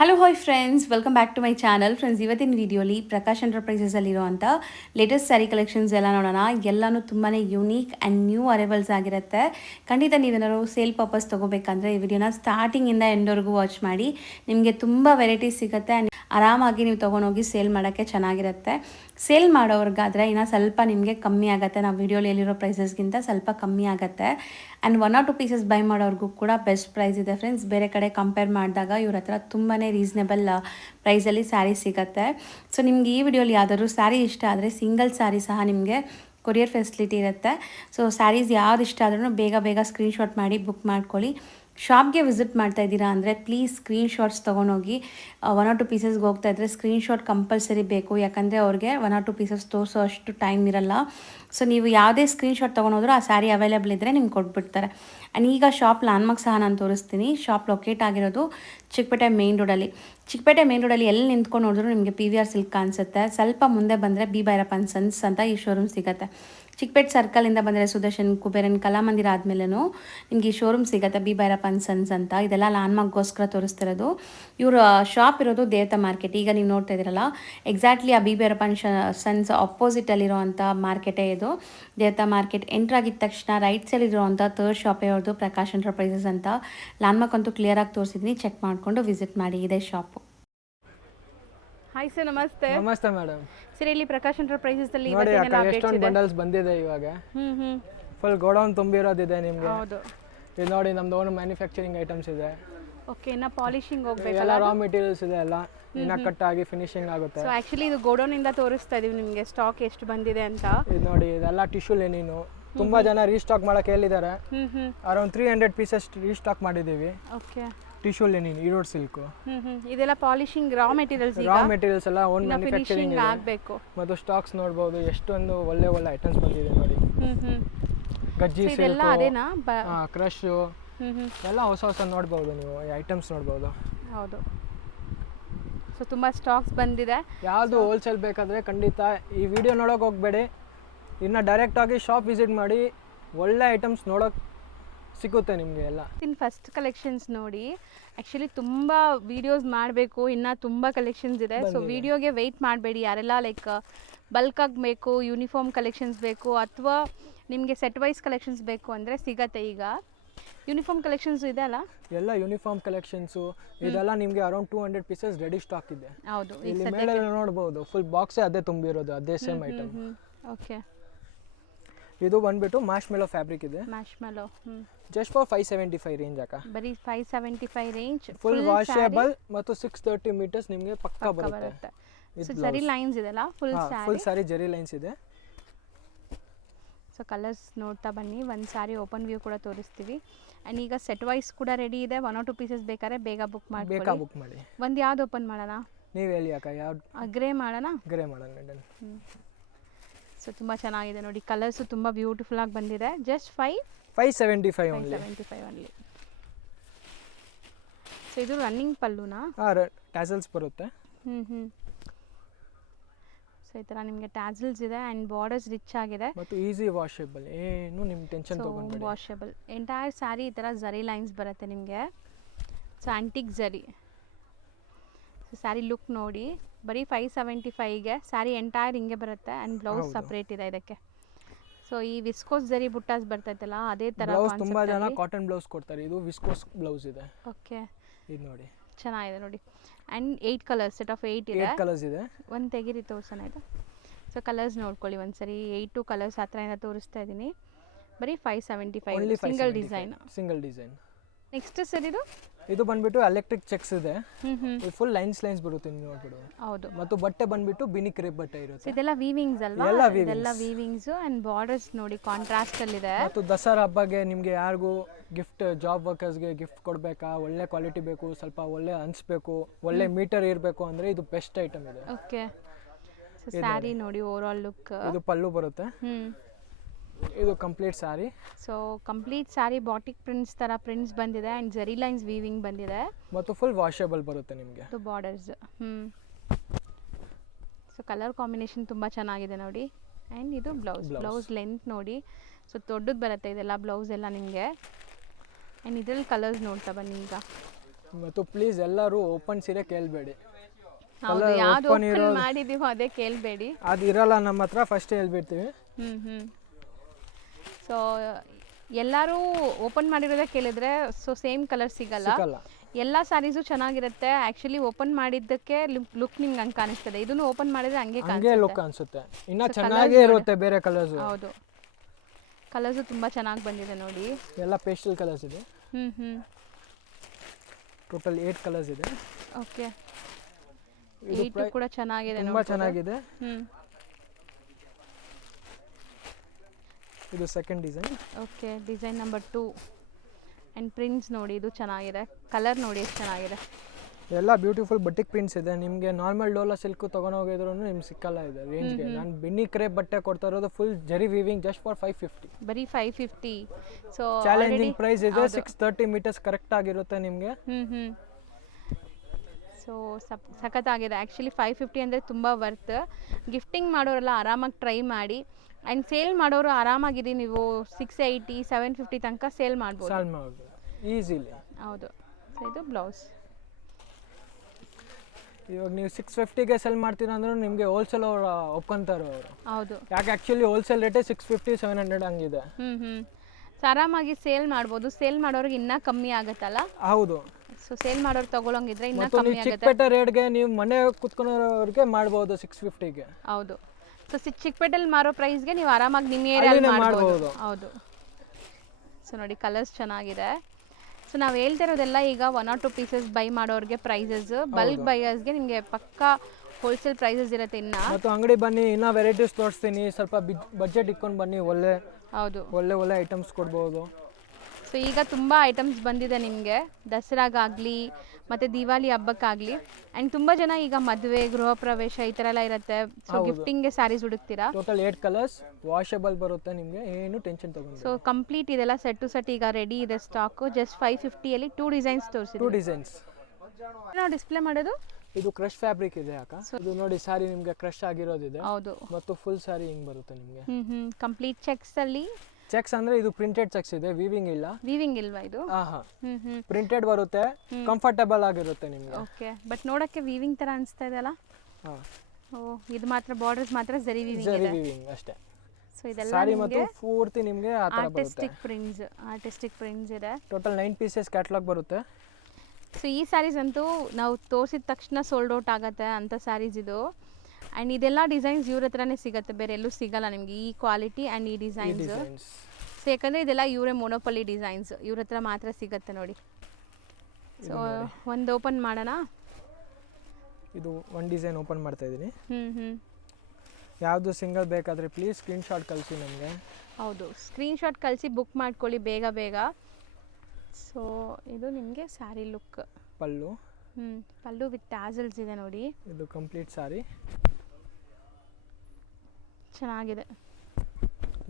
Hello hi friends, welcome back to my channel. Friends, ಇವತ್ತಿನ ವಿಡಿಯೋಲಿ ಪ್ರಕಾಶ್ ಎಂಟರ್ಪ್ರೈಸಸಲ್ಲಿರುವಂಥ ಲೇಟೆಸ್ಟ್ ಸ್ಯಾರಿ ಕಲೆಕ್ಷನ್ಸ್ ಎಲ್ಲ ನೋಡೋಣ. ಎಲ್ಲನೂ ತುಂಬಾ ಯೂನಿಕ್ ಆ್ಯಂಡ್ ನ್ಯೂ ಅರೈವಲ್ಸ್ ಆಗಿರುತ್ತೆ. ಖಂಡಿತ ನೀವೇನಾದ್ರು ಸೇಲ್ ಪರ್ಪಸ್ ತೊಗೋಬೇಕಂದ್ರೆ ಈ ವಿಡಿಯೋನ ಸ್ಟಾರ್ಟಿಂಗಿಂದ ಎಂಡ್ವರೆಗೂ ವಾಚ್ ಮಾಡಿ. ನಿಮಗೆ ತುಂಬ ವೆರೈಟೀಸ್ ಸಿಗುತ್ತೆ ಆ್ಯಂಡ್ ಆರಾಮಾಗಿ ನೀವು ತೊಗೊಂಡೋಗಿ ಸೇಲ್ ಮಾಡೋಕ್ಕೆ ಚೆನ್ನಾಗಿರುತ್ತೆ. ಸೇಲ್ ಮಾಡೋರ್ಗಾದರೆ ಇನ್ನೂ ಸ್ವಲ್ಪ ನಿಮಗೆ ಕಮ್ಮಿ ಆಗುತ್ತೆ. ನಾವು ವಿಡಿಯೋಲಿ ಎಲ್ಲಿರೋ ಪ್ರೈಸಸ್ಗಿಂತ ಸ್ವಲ್ಪ ಕಮ್ಮಿ ಆಗುತ್ತೆ. ಆ್ಯಂಡ್ 1 or 2 ಪೀಸಸ್ ಬೈ ಮಾಡೋರ್ಗೂ ಕೂಡ ಬೆಸ್ಟ್ ಪ್ರೈಸ್ ಇದೆ ಫ್ರೆಂಡ್ಸ್. ಬೇರೆ ಕಡೆ ಕಂಪೇರ್ ಮಾಡಿದಾಗ ಇವ್ರ ಹತ್ರ ತುಂಬಾ ರೀಸನೇಬಲ್ ಪ್ರೈಸಲ್ಲಿ ಸ್ಯಾರಿ ಸಿಗುತ್ತೆ. ಸೊ ನಿಮ್ಗೆ ಈ ವಿಡಿಯೋಲಿ ಯಾವ್ದಾದ್ರು ಸ್ಯಾರಿ ಇಷ್ಟ ಆದರೆ ಸಿಂಗಲ್ ಸ್ಯಾರಿ ಸಹ ನಿಮಗೆ ಕೊರಿಯರ್ ಫೆಸಿಲಿಟಿ ಇರುತ್ತೆ. ಸೊ ಸ್ಯಾರೀಸ್ ಯಾವ್ದು ಇಷ್ಟ ಆದ್ರೂ ಬೇಗ ಸ್ಕ್ರೀನ್ಶಾಟ್ ಮಾಡಿ ಬುಕ್ ಮಾಡ್ಕೊಳ್ಳಿ. ಶಾಪ್ಗೆ ವಿಸಿಟ್ ಮಾಡ್ತಾ ಇದ್ದೀರಾ ಅಂದರೆ ಪ್ಲೀಸ್ ಸ್ಕ್ರೀನ್ಶಾಟ್ಸ್ ತೊಗೊಂಡೋಗಿ. 1 or 2 ಪೀಸಸ್ಗೆ ಹೋಗ್ತಾ ಇದ್ದರೆ ಸ್ಕ್ರೀನ್ಶಾಟ್ ಕಂಪಲ್ಸರಿ ಬೇಕು, ಯಾಕಂದರೆ ಅವ್ರಿಗೆ 1 or 2 ಪೀಸಸ್ ತೋರಿಸೋ ಅಷ್ಟು ಟೈಮ್ ಇರಲ್ಲ. ಸೊ ನೀವು ಯಾವುದೇ ಸ್ಕ್ರೀನ್ಶಾಟ್ ತೊಗೊಂಡೋದ್ರೂ ಆ ಸ್ಯಾರಿ ಅವೈಲೇಬಲ್ ಇದ್ದರೆ ನಿಮ್ಗೆ ಕೊಟ್ಬಿಡ್ತಾರೆ. ಆ್ಯಂಡ್ ಈಗ ಶಾಪ್ ಲ್ಯಾಂಡ್ಮಾರ್ಕ್ ಸಹ ನಾನು ತೋರಿಸ್ತೀನಿ. ಶಾಪ್ ಲೊಕೇಟ್ ಆಗಿರೋದು ಚಿಕ್ಕಪೇಟೆ ಮೇನ್ ರೋಡಲ್ಲಿ. ಚಿಕ್ಕಪೇಟೆ ಮೇನ್ ರೋಡಲ್ಲಿ ಎಲ್ಲಿ ನಿಂತ್ಕೊಂಡು ನೋಡಿದ್ರು ನಿಮಗೆ PVR ಸಿಲ್ಕ್ ಕಾಣಿಸುತ್ತೆ. ಸ್ವಲ್ಪ ಮುಂದೆ ಬಂದರೆ ಬಿ ಭೈರಪ್ಪನ್ ಸನ್ಸ್ ಅಂತ ಈ ಶೋರೂಮ್ ಸಿಗುತ್ತೆ. ಚಿಕ್ಕಪೇಟೆ ಸರ್ಕಲಿಂದ ಬಂದರೆ ಸುದರ್ಶನ್ ಕುಬೇರನ್ ಕಲಾಮಂದಿರ ಆದಮೇಲೆನೂ ನಿಮಗೆ ಈ ಶೋರೂಮ್ ಸಿಗುತ್ತೆ, ಬಿ ಭೈರಪ್ಪನ್ ಸನ್ಸ್ ಅಂತ. ಇದೆಲ್ಲ ಲ್ಯಾಂಡ್ಮಾರ್ಕ್ಗೋಸ್ಕರ ತೋರಿಸ್ತಿರೋದು. ಇವರು ಶಾಪ್ ಇರೋದು ದೇವತಾ ಮಾರ್ಕೆಟ್. ಈಗ ನೀವು ನೋಡ್ತಾ ಇದ್ದೀರಲ್ಲ, ಎಕ್ಸಾಕ್ಟ್ಲಿ ಆ ಬಿ ಭೈರಪ್ಪನ್ ಸನ್ಸ್ ಆಪೋಸಿಟಲ್ಲಿರೋವಂಥ ಮಾರ್ಕೆಟೇ ಇದು. ದೇವತಾ ಮಾರ್ಕೆಟ್ ಎಂಟ್ರಾಗಿದ್ದ ತಕ್ಷಣ ರೈಟ್ ಸೈಡ್ ಇರೋವಂಥ ಥರ್ಡ್ ಶಾಪೇ ಅವ್ರದ್ದು, ಪ್ರಕಾಶ್ ಎಂಟರ್ಪ್ರೈಸಸ್ ಅಂತ. ಲ್ಯಾಂಡ್ಮಾರ್ಕ್ ಅಂತೂ ಕ್ಲಿಯರಾಗಿ ತೋರಿಸಿದ್ದೀನಿ, ಚೆಕ್ ಮಾಡಿಕೊಂಡು ವಿಸಿಟ್ ಮಾಡಿ. ಇದೇ ಶಾಪು. ಹಾಯ್ ಸರ್, ನಮಸ್ತೆ. ನಮಸ್ತೆ ಮೇಡಮ್. ಸರ್, ಇಲ್ಲಿ ಪ್ರಕಾಶ್ ಎಂಟರ್ಪ್ರೈಸಸ್ ಅಲ್ಲಿ ನೋಡಿ ಅಕ್ಕ ಎಷ್ಟೊಂದು ಬಂಡಲ್ಸ್ ಬಂದಿದೆ ಇವಾಗ. ಫುಲ್ ಗೋಡೌನ್ ತುಂಬಿರೋದಿದೆ ನಿಮಗೆ. ಹೌದು. ಇದು ನೋಡಿ ನಮ್ದು ಓನ್ ಮ್ಯಾನುಫ್ಯಾಕ್ಚರಿಂಗ್ ಐಟಮ್ಸ್ ಇದೆ. ಓಕೆ, ಇನ್ನ ಪಾಲಿಶಿಂಗ್ ಹೋಗಬೇಕು. ಎಲ್ಲ ರಾ ಮೆಟೀರಿಯಲ್ಸ್ ಇದೆ, ಎಲ್ಲ ಇನ್ನ ಕಟ್ ಆಗಿ ಫಿನಿಶಿಂಗ್ ಆಗುತ್ತೆ. ಸೊ ಆಕ್ಚುಲಿ ಇದು ಗೋಡೌನ್ ಇಂದ ತೋರಿಸ್ತಾ ಇದೀವಿ ನಿಮಗೆ ಸ್ಟಾಕ್ ಎಷ್ಟು ಬಂದಿದೆ ಅಂತ. ಇದು ನೋಡಿ, ಇದೆಲ್ಲ ಟಿಶ್ಯೂ ಲೆನಿನು. ತುಂಬಾ ಜನ ರೀಸ್ಟಾಕ್ ಮಾಡಕ್ಕೆ ಹೇಳಿದ್ದಾರೆ. ಅರೌಂಡ್ 300 ಪೀಸಸ್ ರೀಸ್ಟಾಕ್ ಮಾಡಿದೀವಿ. Okay. Tissue linen, Erode silk. ಇದೆಲ್ಲ polishing raw materials. Raw materials ಎಲ್ಲ ಓನ್ ಮ್ಯಾನುಫ್ಯಾಕ್ಚರಿಂಗ್ ಆಗಬೇಕು. ಮತ್ತು ಸ್ಟಾಕ್ಸ್ ನೋಡಬಹುದು, ಎಷ್ಟೊಂದು ಒಳ್ಳೆ ಐಟಮ್ಸ್ ಬಂದಿದೆ ನೋಡಿ. ಗಜ್ಜಿ ಇದೆಲ್ಲ ಅದೇನಾ? ಕ್ರಶ್ ಎಲ್ಲ ಹೊಸ ನೋಡ್ಬೋದು, ನೀವು ಐಟಮ್ಸ್ ನೋಡ್ಬೋದು. ಹೌದು. ಸೊ ತುಂಬ ಸ್ಟಾಕ್ಸ್ ಬಂದಿದೆ. ಯಾವುದು ಹೋಲ್ಸೇಲ್ ಬೇಕಾದರೆ ಖಂಡಿತ ಈ ವಿಡಿಯೋ ನೋಡೋಕೆ ಹೋಗಬೇಡಿ. ಇನ್ನು ಡೈರೆಕ್ಟಾಗಿ ಶಾಪ್ ವಿಸಿಟ್ ಮಾಡಿ, ಒಳ್ಳೆ ಐಟಮ್ಸ್ ನೋಡೋಕೆ ಸಿಗುತ್ತೆ ನಿಮಗೆ ಎಲ್ಲ. ಇನ್ನು ಫಸ್ಟ್ ಕಲೆಕ್ಷನ್ಸ್ ನೋಡಿ. ಆ್ಯಕ್ಚುಲಿ ತುಂಬ ವೀಡಿಯೋಸ್ ಮಾಡಬೇಕು, ಇನ್ನೂ ತುಂಬ ಕಲೆಕ್ಷನ್ಸ್ ಇದೆ. ಸೊ ವಿಡಿಯೋಗೆ ವೆಯ್ಟ್ ಮಾಡಬೇಡಿ. ಯಾರೆಲ್ಲ ಲೈಕ್ ಬಲ್ಕಾಗಿ ಬೇಕು, ಯೂನಿಫಾರ್ಮ್ ಕಲೆಕ್ಷನ್ಸ್ ಬೇಕು, ಅಥವಾ ನಿಮಗೆ ಸೆಟ್ ವೈಸ್ ಕಲೆಕ್ಷನ್ಸ್ ಬೇಕು ಅಂದರೆ ಸಿಗತ್ತೆ. ಈಗ ಯೂನಿಫಾರ್ಮ್ ಕಲೆಕ್ಷನ್ಸ್ ಇದೆ ಅಲ್ಲ, ಎಲ್ಲ ಯೂನಿಫಾರ್ಮ್ ಕಲೆಕ್ಷನ್ಸು ಇದೆಲ್ಲ ನಿಮಗೆ ಅರೌಂಡ್ 200 ಪೀಸಸ್ ರೆಡಿ ಸ್ಟಾಕ್ ಇದೆ. ಹೌದು. ಇಲ್ಲಿ ಮೇಲೆ ನೋಡ್ಬೋದು, ಫುಲ್ ಬಾಕ್ಸೇ ಅದೇ ತುಂಬಿರೋದು, ಅದೇ ಸೇಮ್ ಐಟಮ್. ಓಕೆ. ಇದು ಬಂದ್ಬಿಟ್ಟು ಮ್ಯಾಶ್ಮೆಲೋ ಫ್ಯಾಬ್ರಿಕ್ ಇದೆ. ಮ್ಯಾಶ್ಮೆಲೋ ಜಸ್ಟ್ ಫಾರ್ 575 ರೇಂಜ್ ಅಕ್ಕ. ಬರೀ 575 ರೇಂಜ್. ಫುಲ್ ವಾಷೇಬಲ್ ಮತ್ತು 630 ಮೀಟರ್ಸ್ ನಿಮಗೆ ಪಕ್ಕಾ ಬರುತ್ತೆ. ಸೊ ಜರಿ ಲೈನ್ಸ್ ಇದೆಲ್ಲ ಫುಲ್ ಸ್ಯಾರಿ. ಫುಲ್ ಸ್ಯಾರಿ ಜರಿ ಲೈನ್ಸ್ ಇದೆ. ಸೊ ಕಲರ್ಸ್ ನೋಡ್ತಾ ಬನ್ನಿ. ಒಂದು ಸಾರಿ ಓಪನ್ ವ್ಯೂ ಕೂಡ ತೋರಿಸ್ತೀವಿ. ಆ್ಯಂಡ್ ಈಗ ಸೆಟ್ ವೈಸ್ ಕೂಡ ರೆಡಿ ಇದೆ. 1 or 2 ಪೀಸಸ್ ಬೇಕಾದ್ರೆ ಬೇಗ ಬುಕ್ ಮಾಡಿ. ಒಂದು ಯಾವ್ದು ಓಪನ್ ಮಾಡೋಣ? ನೀವು ಹೇಳಿ ಅಕ್ಕ, ಯಾವ್ದು? ಗ್ರೇ ಮಾಡೋಣ. ಗ್ರೇ ಮಾಡೋಣ. ಸೊ ತುಂಬ ಚೆನ್ನಾಗಿದೆ ನೋಡಿ, ಕಲರ್ಸು ತುಂಬ ಬ್ಯೂಟಿಫುಲ್ ಆಗಿ ಬಂದಿದೆ. Just 575 only. ಸೊ ಇದು ರನ್ನಿಂಗ್ ಪಲ್ಲುನಾ? ಟ್ಯಾಸಲ್ಸ್ ಬರುತ್ತೆ. ಸೊ ಈ ಥರ ನಿಮಗೆ ಟ್ಯಾಸಲ್ಸ್ ಇದೆ ಆ್ಯಂಡ್ ಬಾರ್ಡರ್ಸ್ ರಿಚ್ ಆಗಿದೆ ಮತ್ತು ಈಸಿ ವಾಷೇಬಲ್, ಏನು ನಿಮ್ಮ ಟೆನ್ಷನ್ ತಗೊಂಡು ವಾಷೇಬಲ್. ಎಂಟೈರ್ ಸ್ಯಾರಿ ಈ ಥರ ಜರಿ ಲೈನ್ಸ್ ಬರುತ್ತೆ ನಿಮಗೆ. ಸೊ ಆ್ಯಂಟಿಕ್ ಜರಿ. ಸೊ ಸ್ಯಾರಿ ಲುಕ್ ನೋಡಿ, ಬರೀ 575ಗೆ ಸ್ಯಾರಿ ಎಂಟೈರ್ ಹಿಂಗೆ ಬರುತ್ತೆ. ಆ್ಯಂಡ್ ಬ್ಲೌಸ್ ಸಪ್ರೇಟ್ ಇದೆ ಇದಕ್ಕೆ. ಸೊ ಈ ವಿಸ್ಕೋಸ್ ಜರಿ ಬುಟ್ಟಾಸ್ ಬರ್ತೈತಲ್ಲ, ಅದೇ ಥರ ಬ್ಲೌಸ್ ತುಂಬ ಜನ ಕಾಟನ್ ಬ್ಲೌಸ್ ಕೊಡ್ತಾರೆ. ಇದು ವಿಸ್ಕೋಸ್ ಬ್ಲೌಸ್ ಇದೆ. ಓಕೆ. ಇದು ನೋಡಿ ಚೆನ್ನಾಗಿದೆ ನೋಡಿ. ಆ್ಯಂಡ್ 8 ಕಲರ್ಸ್, ಸೆಟ್ ಆಫ್ 8 ಇದೆ. 8 ಕಲರ್ಸ್ ಇದೆ. ಒಂದು ತೆಗಿರಿ ತೋರ್ಸೋಣ ಇದು. ಸೊ ಕಲರ್ಸ್ ನೋಡ್ಕೊಳ್ಳಿ ಒಂದ್ಸರಿ. 8 ಕಲರ್ಸ್ ಹತ್ರದಿಂದ ತೋರಿಸ್ತಾ ಇದ್ದೀನಿ. ಬರೀ 575 ಸಿಂಗಲ್ ಡಿಸೈನ್. ನೆಕ್ಸ್ಟ್ ಸರ್ ಇದು ಬಂದ್ಬಿಟ್ಟು ಎಲೆಕ್ಟ್ರಿಕ್ ಚೆಕ್ಸ್ ಇದೆ. ಇದು ಫುಲ್ ಲೈನ್ಸ್ ಬರುತ್ತೆ, ನೀವು ನೋಡ್ಬಿಡು. ಹೌದು. ಮತ್ತು ಬಟ್ಟೆ ಬಂದ್ಬಿಟ್ಟು ಬಿನಿ ಕ್ರೇಪ್ ಬಟ್ಟೆ ಇರುತ್ತೆ. ಇದೆಲ್ಲ ವೀವಿಂಗ್ಸ್ ಅಲ್ವಾ? ಇದೆಲ್ಲ ವೀವಿಂಗ್ಸ್ ಆ್ಯಂಡ್ ಬಾರ್ಡರ್ಸ್ ನೋಡಿ ಕಾಂಟ್ರಾಸ್ಟ್ ಅಲ್ಲಿ ಇದೆ. ಮತ್ತು ದಸರಾ ಹಬ್ಬಗೆ ನಿಮಗೆ ಯಾರಿಗೂ ಗಿಫ್ಟ್, ಜಾಬ್ ವರ್ಕರ್ಸ್ಗೆ ಗಿಫ್ಟ್ ಕೊಡಬೇಕಾ, ಒಳ್ಳೆ ಕ್ವಾಲಿಟಿ ಬೇಕು, ಸ್ವಲ್ಪ ಒಳ್ಳೆ ಅನ್ಸ್ಬೇಕು, ಒಳ್ಳೆ ಮೀಟರ್ ಇರಬೇಕು ಅಂದರೆ ಇದು ಬೆಸ್ಟ್ ಐಟಮ್ ಇದೆ. ಓಕೆ. ಸೊ ಸ್ಯಾರಿ ನೋಡಿ ಓವರ್ ಆಲ್ ಲುಕ್. ಇದು ಪಲ್ಲು ಬರುತ್ತೆ. ಇದು complete sari. So complete sari batik prints ಥರ ಪ್ರಿಂಟ್ಸ್ ಬಂದಿದೆ ಆ್ಯಂಡ್ ಜರಿ ಲೈನ್ಸ್ ವೀವಿಂಗ್ ಬಂದಿದೆ. ಮತ್ತು ಫುಲ್ ವಾಷೇಬಲ್ ಬರುತ್ತೆ ನಿಮಗೆ. ಇದು ಬಾರ್ಡರ್ಸ್. ಸೊ ಕಲರ್ ಕಾಂಬಿನೇಷನ್ ತುಂಬ ಚೆನ್ನಾಗಿದೆ ನೋಡಿ. ಆ್ಯಂಡ್ ಇದು ಬ್ಲೌಸ್ ಲೆಂತ್ ನೋಡಿ. ಸೊ ದೊಡ್ಡದು ಬರುತ್ತೆ ಇದೆಲ್ಲ ಬ್ಲೌಸ್ ಎಲ್ಲ ನಿಮಗೆ. ಆ್ಯಂಡ್ ಇದರಲ್ಲಿ ಕಲರ್ಸ್ ನೋಡ್ತಾ ಬನ್ನಿ. ಈಗ ಮತ್ತು ಪ್ಲೀಸ್ ಎಲ್ಲರೂ ಓಪನ್ ಸೀರೆ ಕೇಳಬೇಡಿ. ಹೌದು, ಯಾವ್ದು ಓಪನ್ ಮಾಡಿದೀವೋ ಅದೇ ಕೇಳಬೇಡಿ. ಅದು ಇರಲ್ಲ ನಮ್ಮ ಹತ್ರ, ಫಸ್ಟ್ ಹೇಳ್ಬಿಡ್ತೀವಿ. ಸೊ ಎಲ್ಲರೂ ಓಪನ್ ಮಾಡಿರೋದೇ ಕೇಳಿದ್ರೆ ಸೊ ಸೇಮ್ ಕಲರ್ ಸಿಗಲ್ಲ. ಎಲ್ಲ ಸ್ಯಾರೀಸು ಚೆನ್ನಾಗಿರುತ್ತೆ. ಆ್ಯಕ್ಚುಲಿ ಓಪನ್ ಮಾಡಿದ್ದಕ್ಕೆ ಲುಕ್ ನಿಮ್ಗೆ ಹಂಗೆ ಕಾಣಿಸ್ತದೆ. ಇದನ್ನು ಓಪನ್ ಮಾಡಿದ್ರೆ ಹಂಗೆ ಲುಕ್ ಅನ್ಸುತ್ತೆ. ಇನ್ನ ಚೆನ್ನಾಗೇ ಇರುತ್ತೆ ಬೇರೆ ಕಲರ್ಸ್. ಹೌದು, ಕಲರ್ಸು ತುಂಬ ಚೆನ್ನಾಗಿ ಬಂದಿದೆ ನೋಡಿ. ಎಲ್ಲ ಪೇಸ್ಟಲ್ ಕಲರ್ಸ್ ಇದೆ. ಟೋಟಲ್ 8 ಕಲರ್ಸ್ ಇದೆ. ಓಕೆ, 8 ಕೂಡ ಚೆನ್ನಾಗಿದೆ, ತುಂಬಾ ಚೆನ್ನಾಗಿದೆ. ಇದು second design. Okay, design number 2 and prints ನೋಡಿ, ಇದು ಚೆನ್ನಾಗಿದೆ. ಕಲರ್ ನೋಡಿ ಎಷ್ಟು ಚೆನ್ನಾಗಿದೆ. ಎಲ್ಲ ಬ್ಯೂಟಿಫುಲ್ ಬಟಿಕ್ ಪ್ರಿಂಟ್ಸ್ ಇದೆ. ನಿಮಗೆ ನಾರ್ಮಲ್ ಡೋಲಾ ಸಿಲ್ಕ್ ತೊಗೊಂಡೋಗಿದ್ರು ನಿಮ್ಗೆ ಸಿಕ್ಕಲ್ಲ ಇದೆ ರೇಂಜ್ಗೆ. ನಾನು ಬೆನ್ನಿ ಕ್ರೇಪ್ ಬಟ್ಟೆ ಕೊಡ್ತಾ ಇರೋದು ಫುಲ್ ಜರಿ ವೀವಿಂಗ್ ಜಸ್ಟ್ ಫಾರ್ 550. ಬರೀ 550. ಸೊ ಚಾಲೆಂಜಿಂಗ್ ಪ್ರೈಸ್ ಇದೆ. 630 ಮೀಟರ್ಸ್ ಕರೆಕ್ಟ್ ಆಗಿರುತ್ತೆ ನಿಮಗೆ. ಸೊ ಸಖತ್ತಾಗಿದೆ. ಆ್ಯಕ್ಚುಲಿ 550 ಅಂದರೆ ತುಂಬ ವರ್ತ್. ಗಿಫ್ಟಿಂಗ್ ಮಾಡೋರೆಲ್ಲ ಆರಾಮಾಗಿ ಟ್ರೈ ಮಾಡಿ. ಆ್ಯಂಡ್ ಸೇಲ್ ಮಾಡೋರು ಆರಾಮಾಗಿರಿ, ನೀವು 680 750 ತನಕ ಸೇಲ್ ಮಾಡ್ಬೋದು ಈಸಿಲಿ. ಹೌದು. ಸೊ ಇದು ಬ್ಲೌಸ್. ಇವಾಗ ನೀವು 650ಗೆ ಸೆಲ್ ಮಾಡ್ತೀರಾ ಅಂದ್ರೆ ನಿಮಗೆ ಹೋಲ್ಸೇಲ್ ಅವರು ಒಪ್ಕೊಂತಾರೆ ಅವರು. ಹೌದು, ಯಾಕೆ ಆ್ಯಕ್ಚುಲಿ ಹೋಲ್ಸೇಲ್ ರೇಟೇ 650 700 ಹಂಗಿದೆ. ಸೊ ಆರಾಮಾಗಿ ಸೇಲ್ ಮಾಡ್ಬೋದು. ಸೇಲ್ ಮಾಡೋರಿಗೆ ಇನ್ನೂ ಕಮ್ಮಿ ಆಗುತ್ತಲ್ಲ. ಹೌದು. ಸೊ ಸೇಲ್ ಮಾಡೋರು ತಗೊಳಂಗಿದ್ರೆ ಇನ್ನೂ ಮತ್ತು ಕಮ್ಮಿ ನೀವು ಆಗುತ್ತೆ. ಚಿಕ್ಕಪೇಟೆ ರೇಟ್ಗೆ ನೀವು ಮನೆ ಕುತ್ಕೊಳ್ಳೋರಿಗೆ ಮಾಡ್ಬೋದು 650ಗೆ. ಹೌದು. ಸೊ ಚಿಕ್ಕಪೇಟೆಯಲ್ಲಿ ಮಾರೋ ಪ್ರೈಸ್ಗೆ ನೀವು ಆರಾಮಾಗಿ ನಿಮ್ಮ ಏರಿಯಾದಲ್ಲಿ ಮಾಡ್ಬೋದು. ಹೌದು. ಸೊ ನೋಡಿ, ಕಲರ್ಸ್ ಚೆನ್ನಾಗಿದೆ. ಸೊ ನಾವು ಹೇಳ್ತಾ ಇರೋದೆಲ್ಲ ಈಗ 1 or 2 ಪೀಸಸ್ ಬೈ ಮಾಡೋರಿಗೆ ಪ್ರೈಸಸ್. ಬಲ್ಕ್ ಬೈಯರ್ಸ್ಗೆ ನಿಮಗೆ ಪಕ್ಕಾ ಹೋಲ್ಸೇಲ್ ಪ್ರೈಸಸ್ ಇರುತ್ತೆ. ಇನ್ನು ಮತ್ತು ಅಂಗಡಿ ಬನ್ನಿ, ಇನ್ನೂ ವೆರೈಟೀಸ್ ತೋರಿಸ್ತೀನಿ. ಸ್ವಲ್ಪ ಬಜೆಟ್ ಇಟ್ಕೊಂಡು ಬನ್ನಿ. ಒಳ್ಳೆ ಐಟಮ್ಸ್ ಕೊಡ್ಬೋದು. ಸೊ ಈಗ ತುಂಬ ಐಟಮ್ಸ್ ಬಂದಿದೆ ನಿಮಗೆ, ದಸರಾಗಾಗಲಿ ಮತ್ತು ದಿವಾಲಿ ಹಬ್ಬಕ್ಕಾಗಲಿ. ಆ್ಯಂಡ್ ತುಂಬ ಜನ ಈಗ ಮದುವೆ, ಗೃಹ ಪ್ರವೇಶ ಈ ಥರ ಎಲ್ಲ ಇರುತ್ತೆ. ಸೊ ಗಿಫ್ಟಿಂಗ್ಗೆ ಸ್ಯಾರೀಸ್ ಹುಡುಕ್ತೀರಾ. ಟೋಟಲ್ 8 ಕಲರ್ಸ್ ವಾಷಬಲ್ ಬರುತ್ತೆ ನಿಮಗೆ, ಏನು ಟೆನ್ಷನ್ ತಗೊಂಡು. ಸೊ ಕಂಪ್ಲೀಟ್ ಇದೆಲ್ಲ ಸೆಟ್ ಟು ಸೆಟ್ ಈಗ ರೆಡಿ ಇದೆ ಸ್ಟಾಕು. ಜಸ್ಟ್ 550ಯಲ್ಲಿ 2 ಡಿಸೈನ್ಸ್ ತೋರಿಸಿದೆ. 2 ಡಿಸೈನ್ಸ್ ನಾವು ಡಿಸ್ಪ್ಲೇ ಮಾಡೋದು. ಇದು ಕ್ರಶ್ ಫ್ಯಾಬ್ರಿಕ್ ಇದೆ ಅಕ್ಕ. ಇದು ನೋಡಿ, ಸಾರಿ ನಿಮಗೆ ಕ್ರಶ್ ಆಗಿರೋದಿದೆ. ಹೌದು. ಮತ್ತು ಫುಲ್ ಸಾರಿ ಹಿಂಗ್ ಬರುತ್ತೆ ನಿಮಗೆ. ಕಂಪ್ಲೀಟ್ ಚೆಕ್ಸ್ ಅಲ್ಲಿ. ಚೆಕ್ಸ್ ಅಂದ್ರೆ ಇದು ಪ್ರಿಂಟೆಡ್ ಚೆಕ್ಸ್ ಇದೆ, ವೀವಿಂಗ್ ಇಲ್ಲ. ವೀವಿಂಗ್ ಇಲ್ವಾ ಇದು? ಪ್ರಿಂಟೆಡ್ ಬರುತ್ತೆ, ಕಂಫರ್ಟಬಲ್ ಆಗಿರುತ್ತೆ ನಿಮಗೆ. ಓಕೆ, ಬಟ್ ನೋಡಕ್ಕೆ ವೀವಿಂಗ್ ತರ ಅನಿಸ್ತಾ ಇದೆ ಅಲ್ಲ. ಓ, ಇದು ಮಾತ್ರ ಬಾರ್ಡರ್ಸ್ ಮಾತ್ರ ಜರಿ ವೀವಿಂಗ್ ಇದೆ. ಜರಿ ವೀವಿಂಗ್ ಅಷ್ಟೇ. ಸೊ ಇದೆಲ್ಲ ಸಾರಿ ಮತ್ತು ಪೂರ್ತಿ ನಿಮಗೆ ಆ ತರ ಬರುತ್ತೆ. ಆರ್ಟಿಸ್ಟಿಕ್ ಪ್ರಿಂಟ್ಸ್ ಇದೆ. ಟೋಟಲ್ 9 ಪೀಸಸ್ ಕ್ಯಾಟಲಾಗ್ ಬರುತ್ತೆ. ಸೊ ಈ ಸ್ಯಾರೀಸ್ ಅಂತೂ ನಾವು ತೋರಿಸಿದ ತಕ್ಷಣ ಸೋಲ್ಡ್ ಔಟ್ ಆಗುತ್ತೆ ಅಂತ ಸ್ಯಾರೀಸ್ ಇದು. ಆ್ಯಂಡ್ ಇದೆಲ್ಲ ಡಿಸೈನ್ಸ್ ಇವ್ರ ಹತ್ರನೇ ಸಿಗುತ್ತೆ, ಬೇರೆ ಎಲ್ಲೂ ಸಿಗಲ್ಲ ನಿಮಗೆ ಈ ಕ್ವಾಲಿಟಿ ಆ್ಯಂಡ್ ಈ ಡಿಸೈನ್ಸ್. ಸೊ ಯಾಕಂದರೆ ಇದೆಲ್ಲ ಇವರೇ ಮೊನೋಪಲಿ ಡಿಸೈನ್ಸ್, ಇವ್ರ ಹತ್ರ ಮಾತ್ರ ಸಿಗುತ್ತೆ ನೋಡಿ. ಸೊ ಒಂದು ಓಪನ್ ಮಾಡೋಣ. ಇದು ಒಂದು ಡಿಸೈನ್ ಓಪನ್ ಮಾಡ್ತಾ ಇದ್ದೀನಿ. ಯಾವುದು ಸಿಂಗಲ್ ಬೇಕಾದರೆ ಪ್ಲೀಸ್ ಸ್ಕ್ರೀನ್ಶಾಟ್ ಕಳಿಸಿ ನಮಗೆ. ಹೌದು, ಸ್ಕ್ರೀನ್ಶಾಟ್ ಕಳಿಸಿ ಬುಕ್ ಮಾಡ್ಕೊಳ್ಳಿ ಬೇಗ. ಸೊ ಇದು ನಿಮಗೆ sari look. Pallu. Pallu with tassels ಇದೆ ನೋಡಿ. ಇದು ಕಂಪ್ಲೀಟ್ ಸಾರಿ ಚೆನ್ನಾಗಿದೆ.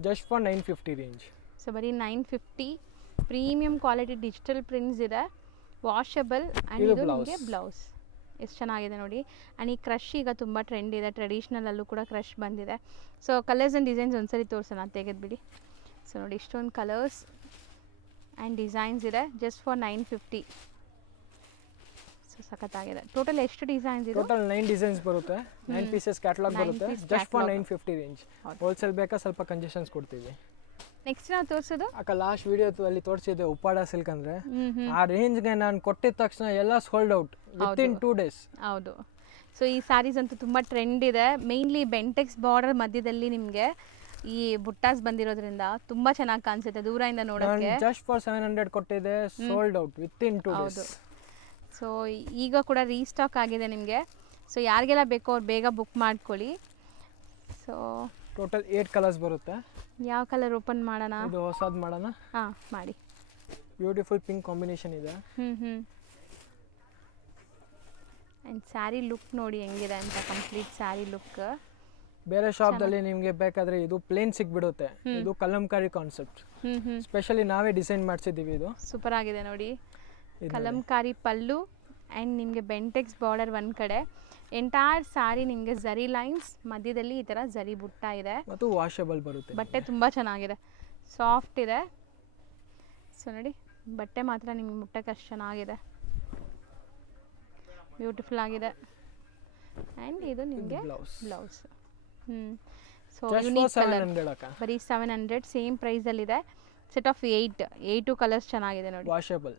Just for 950 range. ಸೊ ಬರೀ 950. ಪ್ರೀಮಿಯಂ ಕ್ವಾಲಿಟಿ ಡಿಜಿಟಲ್ ಪ್ರಿಂಟ್ಸ್ ಇದೆ, ವಾಷಬಲ್. ಆ್ಯಂಡ್ ಇದು ನಿಮಗೆ ಬ್ಲೌಸ್. ಎಷ್ಟು ಚೆನ್ನಾಗಿದೆ ನೋಡಿ. ಆ್ಯಂಡ್ ಈ ಕ್ರಶ್ ಈಗ ತುಂಬ ಟ್ರೆಂಡ್ ಇದೆ, ಟ್ರೆಡಿಷ್ನಲಲ್ಲೂ ಕೂಡ ಕ್ರಶ್ ಬಂದಿದೆ. ಸೊ ಕಲರ್ಸ್ ಆ್ಯಂಡ್ ಡಿಸೈನ್ಸ್ ಒಂದ್ಸರಿ ತೋರಿಸೋಣ, ತೆಗೆದುಬಿಡಿ. ಸೊ ನೋಡಿ, ಇಷ್ಟೊಂದು ಕಲರ್ಸ್ ಆ್ಯಂಡ್ ಡಿಸೈನ್ಸ್ ಇದೆ ಜಸ್ಟ್ ಫಾರ್ 950. ಸೊ ಸಖತ್ತಾಗಿದೆ. ಟೋಟಲ್ ಎಷ್ಟು ಡಿಸೈನ್ಸ್ ಇದೆ? ಟೋಟಲ್ 9 ಡಿಸೈನ್ಸ್ ಬರುತ್ತೆ, 9 ಪೀಸಸ್ ಕ್ಯಾಟಲಾಗ್ ಬರುತ್ತೆ. Just for 950 range. ಹೋಲ್ಸೇಲ್ ಬೇಕಾ ಸ್ವಲ್ಪ ಕನ್ಸೆಷನ್ಸ್ ಕೊಡ್ತೀವಿ. ನೆಕ್ಸ್ಟ್ ನಾವು ತೋರಿಸೋದು ಅಕ್ಕ ಲಾಸ್ಟ್ ವಿಡಿಯೋ ಅಲ್ಲಿ ತೋರಿಸಿದೆ ಉಪ್ಪಾಡ ಸಿಲ್ಕ್ ಅಂದರೆ ಆ ರೇಂಜ್ಗೆ ನಾನು ಕೊಟ್ಟಿದ ತಕ್ಷಣ ಎಲ್ಲ ಸೋಲ್ಡ್ ಔಟ್ ವಿತಿನ್ 2 ಡೇಸ್. ಹೌದು. ಸೊ ಈ ಸ್ಯಾರೀಸ್ ಅಂತೂ ತುಂಬ ಟ್ರೆಂಡ್ ಇದೆ. ಮೇಯ್ನ್ಲಿ ಬೆಂಟೆಕ್ಸ್ ಬಾರ್ಡರ್ ಮಧ್ಯದಲ್ಲಿ ನಿಮಗೆ ಈ ಬುಟ್ಟಾಸ್ ಬಂದಿರೋದ್ರಿಂದ ತುಂಬ ಚೆನ್ನಾಗಿ ಕಾಣಿಸುತ್ತೆ ದೂರದಿಂದ ನೋಡೋಕ್ಕೆ. ಜಸ್ಟ್ ಫಾರ್ 700 ಕೊಟ್ಟಿದೆ, sold out within 2 days. So ಈಗ ಕೂಡ ರೀಸ್ಟಾಕ್ ಆಗಿದೆ ನಿಮಗೆ. ಸೊ ಯಾರಿಗೆಲ್ಲ ಬೇಕೋ ಅವ್ರು ಬೇಗ ಬುಕ್ ಮಾಡ್ಕೊಳ್ಳಿ. ಸೊ ಟೋಟಲ್ 8 ಕಲರ್ಸ್ ಬರುತ್ತೆ. ಯಾವ ಕಲರ್ ಓಪನ್ ಮಾಡೋಣ? ಇದು ಹೊಸದು ಮಾಡೋಣ. ಹಾಂ ಮಾಡಿ. ಬ್ಯೂಟಿಫುಲ್ ಪಿಂಕ್ ಕಾಂಬಿನೇಷನ್ ಇದೆ. ಆ್ಯಂಡ್ ಸ್ಯಾರಿ ಲುಕ್ ನೋಡಿ ಹೆಂಗಿದೆ ಅಂತ, ಕಂಪ್ಲೀಟ್ ಸ್ಯಾರಿ ಲುಕ್. ಬೇರೆ ಶಾಪ್ದಲ್ಲಿ ನಿಮಗೆ ಬೇಕಾದರೆ ಇದು ಪ್ಲೇನ್ ಸಿಕ್ಬಿಡುತ್ತೆ. ಇದು ಕಲಂಕಾರಿ ಕಾನ್ಸೆಪ್ಟ್, ಸ್ಪೆಷಲಿ ನಾವೇ ಡಿಸೈನ್ ಮಾಡಿಸಿದ್ದೀವಿ. ಇದು ಸೂಪರ್ ಆಗಿದೆ ನೋಡಿ. ಕಲಂಕಾರಿ ಪಲ್ಲು ಆ್ಯಂಡ್ ನಿಮಗೆ ಬೆಂಟೆಕ್ಸ್ ಬಾರ್ಡರ್ ಒಂದು ಕಡೆ. ಎಂಟೈರ್ ಸ್ಯಾರಿ ನಿಮಗೆ ಜರಿ ಲೈನ್ಸ್, ಮಧ್ಯದಲ್ಲಿ ಈ ಥರ ಜರಿ ಬುಟ್ಟ ಇದೆ ಮತ್ತು ವಾಷಬಲ್ ಬರುತ್ತೆ. ಬಟ್ಟೆ ತುಂಬ ಚೆನ್ನಾಗಿದೆ, ಸಾಫ್ಟ್ ಇದೆ. ಸೊ ನೋಡಿ, ಬಟ್ಟೆ ಮಾತ್ರ ನಿಮ್ಗೆ ಮುಟ್ಟಕ್ಕೆ ಅಷ್ಟು ಚೆನ್ನಾಗಿದೆ. ಬ್ಯೂಟಿಫುಲ್ ಆಗಿದೆ. ಆ್ಯಂಡ್ ಇದು ನಿಮಗೆ blouse blouse. So just unique for colour 700 ಅಕ್ಕ. ಬರೀ 700 ಸೇಮ್ ಪ್ರೈಸಲ್ಲಿದೆ. ಸೆಟ್ ಆಫ್ 8 ಕಲರ್ಸ್ ಚೆನ್ನಾಗಿದೆ ನೋಡಿ. ವಾಷಬಲ್.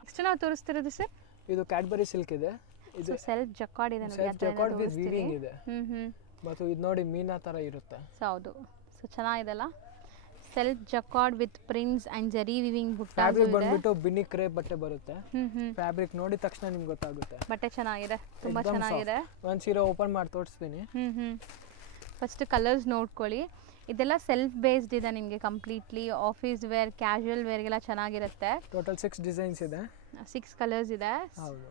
ನೆಕ್ಸ್ಟ್ ನಾವು ತೋರಿಸ್ತಿರೋದು ಸರ್, ಇದು ಕ್ಯಾಡ್ಬರಿ ಸಿಲ್ಕ್ ಇದೆ. ಇದು ಸೆಲ್ಫ್ ಜಕಾರ್ಡ್ ಇದೆ ನೋಡಿ. ಸೆಲ್ಫ್ ಜಕಾರ್ಡ್ ವಿತ್ ವೀವಿಂಗ್ ಇದೆ. ಹ್ಞೂ ಮತ್ತು ಇದು ನೋಡಿ ಮೀನಾ ಥರ ಇರುತ್ತೆ. ಸೊ ಹೌದು. ಸೊ ಚೆನ್ನಾಗಿದೆಲ್ಲ. Self jacquard with prints and zari weaving buttas fabric ಇದೆ. ಬಂದ್ಬಿಟ್ಟು ಬಿನ್ನಿ ಕ್ರೇಪ್ ಬಟ್ಟೆ ಬರುತ್ತೆ. ಹ್ಞೂ ಫ್ಯಾಬ್ರಿಕ್ ನೋಡಿದ ತಕ್ಷಣ ನಿಮ್ಗೆ ಗೊತ್ತಾಗುತ್ತೆ. ಬಟ್ಟೆ ಚೆನ್ನಾಗಿದೆ, ತುಂಬ ಎಕ್ದಮ್ ಚೆನ್ನಾಗಿದೆ. ಒಂದು ಸೀರೆ ಓಪನ್ ಮಾಡಿ ತೋರಿಸ್ತೀನಿ. ಫಸ್ಟ್ ಕಲರ್ಸ್ ನೋಡ್ಕೊಳ್ಳಿ. ಇದೆಲ್ಲ ಸೆಲ್ಫ್ ಬೇಸ್ಡ್ ಇದೆ ನಿಮಗೆ ಕಂಪ್ಲೀಟ್ಲಿ. ಆಫೀಸ್ ವೇರ್, ಕ್ಯಾಶುವಲ್ ವೇರ್ಗೆಲ್ಲ ಚೆನ್ನಾಗಿರುತ್ತೆ. ಟೋಟಲ್ 6 ಡಿಸೈನ್ಸ್ ಇದೆ. 6 ಕಲರ್ಸ್ ಇದೆ. ಹೌದು.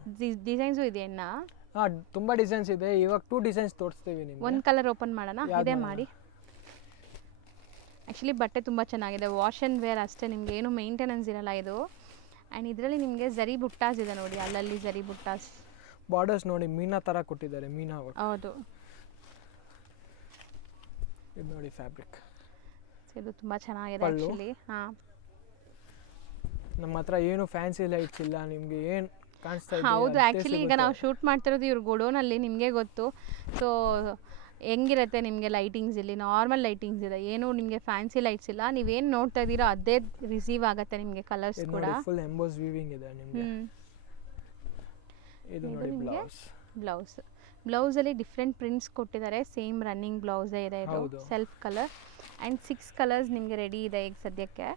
ಡಿಸೈನ್ಸು ಇದೆ ಇನ್ನು. ಹಾಂ, ತುಂಬ ಡಿಸೈನ್ಸ್ ಇದೆ. ಇವಾಗ 2 ಡಿಸೈನ್ಸ್ ತೋರಿಸ್ತೀವಿ ನಿಮ್ಗೆ. ಒಂದು ಕಲರ್ ಓಪನ್ ಮಾಡೋಣ. ಯಾವ್ದು ಇದೇ ಮಾಡೋಣ? ಮಾಡಿ. ಆ್ಯಕ್ಚುಲಿ ಬಟ್ಟೆ ತುಂಬ ಚೆನ್ನಾಗಿದೆ. ವಾಶ್ ಆ್ಯಂಡ್ ವೇರ್ ಅಷ್ಟೇ, ನಿಮಗೆ ಏನು ಮೇಂಟೆನೆನ್ಸ್ ಇರಲ್ಲ ಇದು. ಆ್ಯಂಡ್ ಇದರಲ್ಲಿ ನಿಮಗೆ ಜರಿ ಬುಟ್ಟಾಸ್ ಇದೆ ನೋಡಿ, ಅಲ್ಲಲ್ಲಿ ಜರಿ ಬುಟ್ಟಾಸ್. ಬಾರ್ಡರ್ಸ್ ನೋಡಿ ಮೀನಾ ಥರ ಕೊಟ್ಟಿದ್ದಾರೆ. ಮೀನಾ ವರ್ಕ್. ಹೌದು. ಇದು ನೋಡಿ ಫ್ಯಾಬ್ರಿಕ್. ಇದು ತುಂಬ ಚೆನ್ನಾಗಿದೆ ಪಲ್ಲು. ಆ್ಯಕ್ಚುಲಿ. ಹಾಂ, ನಮ್ಮ ಹತ್ರ ಏನು ಫ್ಯಾನ್ಸಿ ಲೈಟ್ಸ್ ಇಲ್ಲ. ನಿಮಗೆ ಏನು ಕಾಣಿಸ್ತಾ ಇದೆ ಹೌದು. ಆ್ಯಕ್ಚುಲಿ ಈಗ ನಾವು ಶೂಟ್ ಮಾಡ್ತಿರೋದು ಇವ್ರ ಗೋಡೌನಲ್ಲಿ, ನಿಮಗೆ ಗೊತ್ತು. ಸೊ ಹೆಂಗಿರುತ್ತೆ ನಿಮಗೆ ಲೈಟಿಂಗ್ಸ್, ಇಲ್ಲಿ ನಾರ್ಮಲ್ ಲೈಟಿಂಗ್ಸ್ ಇದೆ, ಏನು ನಿಮಗೆ ಫ್ಯಾನ್ಸಿ ಲೈಟ್ಸ್ ಇಲ್ಲ. ನೀವೇನು ನೋಡ್ತಾ ಇದ್ದೀರೋ ಅದೇ ರಿಸೀವ್ ಆಗುತ್ತೆ ನಿಮಗೆ ಕಲರ್ಸ್ ಇದು ಕೂಡ. ನೋಡಿ ಫುಲ್ ಎಂಬೋಸ್ ವೀವಿಂಗ್ ಇದೆ ನಿಮಗೆ. ಇದು ನೋಡಿ ಬ್ಲೌಸ್. ಬ್ಲೌಸಲ್ಲಿ ಡಿಫ್ರೆಂಟ್ ಪ್ರಿಂಟ್ಸ್ ಕೊಟ್ಟಿದ್ದಾರೆ. ಸೇಮ್ ರನ್ನಿಂಗ್ ಬ್ಲೌಸೇ ಇದೆ ಇದು. ಹೌದು. ಸೆಲ್ಫ್ ಕಲರ್ ಆ್ಯಂಡ್ 6 ಕಲರ್ಸ್ ನಿಮಗೆ ರೆಡಿ ಇದೆ ಈಗ ಸದ್ಯಕ್ಕೆ.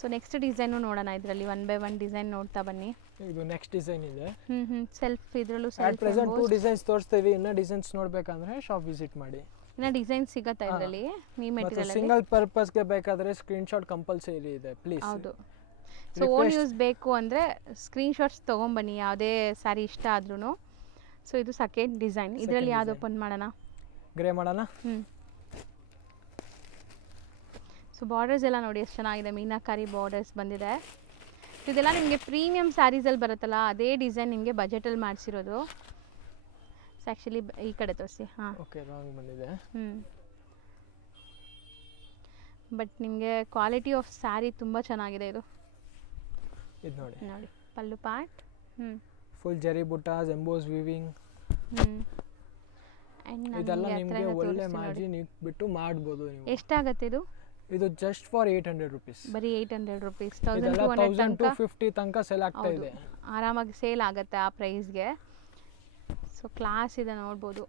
ಸೊ ನೆಕ್ಸ್ಟ್ ಡಿಸೈನು ನೋಡೋಣ. ಇದರಲ್ಲಿ 1 by 1 ಡಿಸೈನ್ ನೋಡ್ತಾ ಬನ್ನಿ. ಇದು ನೆಕ್ಸ್ಟ್ ಡಿಸೈನ್ ಇದೆ. ಸೆಲ್ಫ್, ಇದರಲ್ಲೂ ಅಟ್ ಸೆಲ್ಫ್. ಪ್ರೆಸೆಂಟ್ 2 ಡಿಸೈನ್ಸ್ ತೋರಿಸ್ತೀವಿ. ಇನ್ನೂ ಡಿಸೈನ್ಸ್ ನೋಡಬೇಕಂದ್ರೆ ಶಾಪ್ ವಿಸಿಟ್ ಮಾಡಿ. ಇನ್ನು ಡಿಸೈನ್ ಸಿಗುತ್ತೆ ಇದರಲ್ಲಿ ಈ ಮತ್ತು ಮೆಟೀರಿಯಲ್. ಸಿಂಗಲ್ ಪರ್ಪಸ್ಗೆ ಬೇಕಾದರೆ ಸ್ಕ್ರೀನ್ಶಾಟ್ ಕಂಪಲ್ಸರಿ ಇದೆ ಪ್ಲೀಸ್. ಹೌದು. ಸೊ ಓನ್ ಯೂಸ್ ಬೇಕು ಅಂದರೆ ಸ್ಕ್ರೀನ್ಶಾಟ್ಸ್ ತೊಗೊಂಬನ್ನಿ ಯಾವುದೇ ಸ್ಯಾರಿ ಇಷ್ಟ ಆದ್ರೂ. ಸೊ ಇದು ಸೆಕೆಂಡ್ ಡಿಸೈನ್. ಇದರಲ್ಲಿ ಯಾವ್ದು ಓಪನ್ ಮಾಡೋಣ? ಗ್ರೇ ಮಾಡೋಣ. ಸೊ ಬಾರ್ಡರ್ಸ್ ಎಲ್ಲ ನೋಡಿ ಎಷ್ಟು ಚೆನ್ನಾಗಿದೆ. ಮೀನಾಕಾರಿ ಬಾರ್ಡರ್ಸ್ ಬಂದಿದೆ. ಇದೆಲ್ಲ ನಿಮಗೆ ಪ್ರೀಮಿಯಂ ಸ್ಯಾರೀಸಲ್ಲಿ ಬರುತ್ತಲ್ಲ ಅದೇ ಡಿಸೈನ್ ನಿಮಗೆ ಬಜೆಟಲ್ಲಿ ಮಾಡಿಸಿರೋದು. ಸೊ ಆ್ಯಕ್ಚುಲಿ ಈ ಕಡೆ ತೋರಿಸಿ. ಹಾಂ, ಓಕೆ, ರಾಂಗ್ ಬಂದಿದೆ. ಬಟ್ ನಿಮಗೆ ಕ್ವಾಲಿಟಿ ಆಫ್ ಸ್ಯಾರಿ ತುಂಬ ಚೆನ್ನಾಗಿದೆ ಇದು. ಇದು ನೋಡಿ ನೋಡಿ ಪಲ್ಲು ಪಾರ್ಟ್. ಫುಲ್ ಜರಿ ಬುಟ್ಟಾಸ್, ಎಂಬೋಸ್ ವೀವಿಂಗ್. ಇದೆಲ್ಲ ನಿಮಗೆ ಒಳ್ಳೆ ಮಾರ್ಜಿನ್ ಬಿಟ್ಟು ಮಾಡ್ಬೋದು ನೀವು. ಎಷ್ಟಾಗತ್ತೆ ಇದು? ಇದು ಜಸ್ಟ್ ಫಾರ್ 800 ರುಪೀಸ್. ಬರೀ 800 ರುಪೀಸ್. ಇದೆಲ್ಲ 1250 ತನಕ ಸೇಲ್ ಆಗ್ತಾ ಇದೆ. ಆರಾಮಾಗಿ ಸೇಲ್ ಆಗುತ್ತೆ ಆ ಪ್ರೈಸ್ಗೆ. ಸೊ ಕ್ಲಾಸ್ ಇದೆ ನೋಡ್ಬೋದು.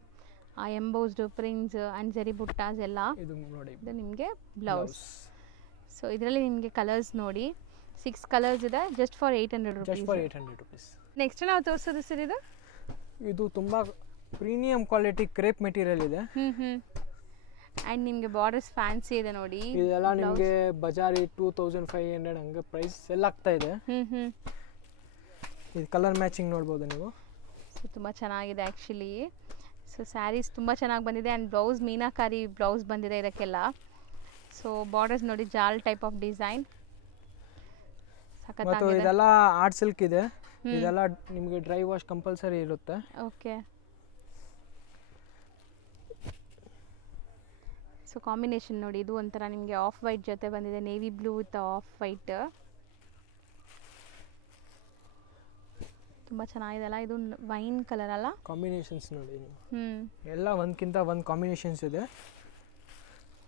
ಆ ಎಂಬೋಸ್ಡ್ ಪ್ರಿಂಟ್ಸ್ ಆ್ಯಂಡ್ ಜರಿ ಬುಟ್ಟಾಸ್ ಎಲ್ಲ. ಇದು ನೋಡಿ, ಇದು ನಿಮಗೆ ಬ್ಲೌಸ್. ಸೊ ಇದರಲ್ಲಿ ನಿಮಗೆ ಕಲರ್ಸ್ ನೋಡಿ 6 ಕಲರ್ಸ್ ಇದೆ. Just for 800 rupees. ನೆಕ್ಸ್ಟ್ ನಾವು ತೋರಿಸೋದು ಸರ್ ಇದು ತುಂಬ ಪ್ರೀಮಿಯಂ ಕ್ವಾಲಿಟಿ ಕ್ರೇಪ್ ಮೆಟೀರಿಯಲ್ ಇದೆ. ಆ್ಯಂಡ್ ನಿಮಗೆ ಬಾರ್ಡರ್ಸ್ ಫ್ಯಾನ್ಸಿ ಇದೆ ನೋಡಿ. ಇದೆಲ್ಲ ನಿಮಗೆ ಬಜಾರಿ 2500 ಹಂಗೆ ಪ್ರೈಸ್ ಸೆಲ್ ಆಗ್ತಾ ಇದೆ. ಇದು ಕಲರ್ ಮ್ಯಾಚಿಂಗ್ ನೋಡ್ಬೋದು ನೀವು. ಸೊ ತುಂಬ ಚೆನ್ನಾಗಿದೆ ಆ್ಯಕ್ಚುಲಿ. ಸೊ ಸ್ಯಾರೀಸ್ ತುಂಬ ಚೆನ್ನಾಗಿ ಬಂದಿದೆ. ಆ್ಯಂಡ್ ಬ್ಲೌಸ್ ಮೀನಾಕಾರಿ ಬ್ಲೌಸ್ ಬಂದಿದೆ ಇದಕ್ಕೆಲ್ಲ. ಸೊ ಬಾರ್ಡರ್ಸ್ ನೋಡಿ ಜಾಲ್ ಟೈಪ್ ಆಫ್ ಡಿಸೈನ್. ಮತ್ತು ಇದೆಲ್ಲ ಆರ್ಟ್ ಸಿಲ್ಕ್ ಇದೆ. ಇದೆಲ್ಲ ನಿಮಗೆ ಡ್ರೈ ವಾಶ್ ಕಂಪಲ್ಸರಿ ಇರುತ್ತೆ. ಓಕೆ. ಸೊ ಕಾಂಬಿನೇಷನ್ ನೋಡಿ, ಇದು ಒಂಥರ ನಿಮಗೆ ಆಫ್ ವೈಟ್ ಜೊತೆ ಬಂದಿದೆ. Navy blue with of white. ತುಂಬ ಚೆನ್ನಾಗಿದೆಲ್ಲ. ಇದು ವೈನ್ ಕಲರ್ ಅಲ್ಲ? ಕಾಂಬಿನೇಷನ್ಸ್ ನೋಡಿ ನೀವು. ಎಲ್ಲ ಒಂದಕ್ಕಿಂತ ಒಂದು ಕಾಂಬಿನೇಷನ್ಸ್ ಇದೆ.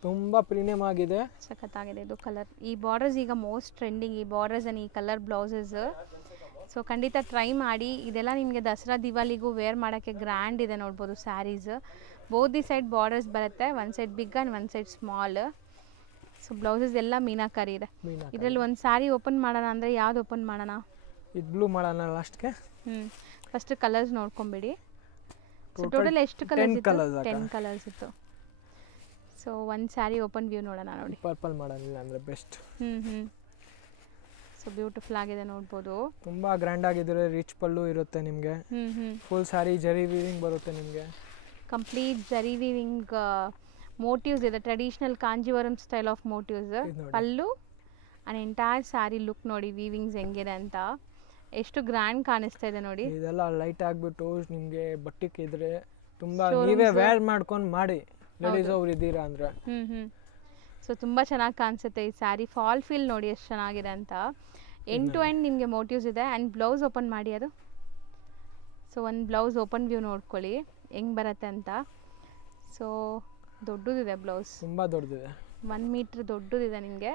ತುಂಬ ಪ್ರೀಮಿಯಮ್ ಆಗಿದೆ. ಸಖತ್ತಾಗಿದೆ ಇದು ಕಲರ್. ಈ ಬಾರ್ಡರ್ಸ್ ಈಗ ಮೋಸ್ಟ್ ಟ್ರೆಂಡಿಂಗ್, ಈ ಬಾರ್ಡರ್ಸ್ ಆ್ಯಂಡ್ ಈ ಕಲರ್ ಬ್ಲೌಸಸ್. ಸೊ ಖಂಡಿತ ಟ್ರೈ ಮಾಡಿ. ಇದೆಲ್ಲ ನಿಮಗೆ ದಸರಾ ದಿವಾಲಿಗೂ ವೇರ್ ಮಾಡೋಕ್ಕೆ ಗ್ರ್ಯಾಂಡ್ ಇದೆ ನೋಡ್ಬೋದು saris. Both the side borders ಬರುತ್ತೆ. ಒಂದು ಸೈಡ್ ಬಿಗ್ ಆ್ಯಂಡ್ ಒಂದು ಸೈಡ್ ಸ್ಮಾಲ್. ಸೊ ಬ್ಲೌಸಸ್ ಎಲ್ಲ ಮೀನಾಕಾರಿ ಇದೆ. ಇದರಲ್ಲಿ ಒಂದು ಸ್ಯಾರಿ ಓಪನ್ ಮಾಡೋಣ ಅಂದರೆ ಯಾವ್ದು ಓಪನ್ ಮಾಡೋಣ? ಇದು ಬ್ಲೂ ಮಾಡೋಣ ಲಾಸ್ಟ್ಗೆ. ಫಸ್ಟ್ ಕಲರ್ಸ್ ನೋಡ್ಕೊಂಬಿಡಿ. ಸೊ ಟೋಟಲ್ ಎಷ್ಟು ಕಲರ್ಸ್ ಇತ್ತು? 10 ಕಲರ್ಸ್ ಇತ್ತು. ಸೊ ಒಂದು ಸ್ಯಾರಿ ಓಪನ್ ವ್ಯೂ ನೋಡೋಣ ನೋಡಿ. ಪರ್ಪಲ್ ಮಾಡೋಣ ಅಂದರೆ ಬೆಸ್ಟ್. ಸೊ ಬ್ಯೂಟಿಫುಲ್ ಆಗಿದೆ ನೋಡ್ಬೋದು. ತುಂಬ ಗ್ರ್ಯಾಂಡ್ ಆಗಿದ್ರೆ ರಿಚ್ ಪಲ್ಲು ಇರುತ್ತೆ ನಿಮಗೆ. ಫುಲ್ ಸ್ಯಾರಿ ಜರಿ ವೀವಿಂಗ್ ಬರುತ್ತೆ ನಿಮಗೆ. ಕಂಪ್ಲೀಟ್ ಜರಿ ವೀವಿಂಗ್ ಮೋಟಿವ್ಸ್ ಇದೆ. Traditional Kanjeevaram style of motifs. Pallu and entire sari look ನೋಡಿ ವೀವಿಂಗ್ಸ್ ಹೆಂಗಿದೆ ಅಂತ. ಎಷ್ಟು ಗ್ರ್ಯಾಂಡ್ ಕಾಣಿಸ್ತಾ ಇದೆ ನೋಡಿ. ಇದೆಲ್ಲ ಲೈಟ್ ಆಗಿಬಿಟ್ಟು ನಿಮಗೆ ಬಟ್ಟಿಗೆ ಇದ್ರೆ ತುಂಬ ನೀವೇ ವೇರ್ ಮಾಡ್ಕೊಂಡು ಮಾಡಿ ಲೇಡೀಸ್ ಅವ್ರು ಇದ್ದೀರಾ ಅಂದರೆ. ಸೊ ತುಂಬ ಚೆನ್ನಾಗಿ ಕಾಣಿಸುತ್ತೆ ಈ ಸ್ಯಾರಿ. ಫಾಲ್ ಫೀಲ್ ನೋಡಿ ಎಷ್ಟು ಚೆನ್ನಾಗಿದೆ ಅಂತ. ಎಂಡ್ ಟು ಎಂಡ್ ನಿಮಗೆ ಮೋಟಿವ್ಸ್ ಇದೆ. ಆ್ಯಂಡ್ ಬ್ಲೌಸ್ ಓಪನ್ ಮಾಡಿ ಅದು. ಸೊ ಒಂದು ಬ್ಲೌಸ್ ಓಪನ್ ವ್ಯೂ ನೋಡ್ಕೊಳ್ಳಿ ಹೆಂಗೆ ಬರುತ್ತೆ ಅಂತ. ಸೊ ದೊಡ್ಡದಿದೆ ಬ್ಲೌಸ್, ತುಂಬ ದೊಡ್ಡದಿದೆ, 1 ಮೀಟ್ರ್ ದೊಡ್ಡದಿದೆ ನಿಮಗೆ.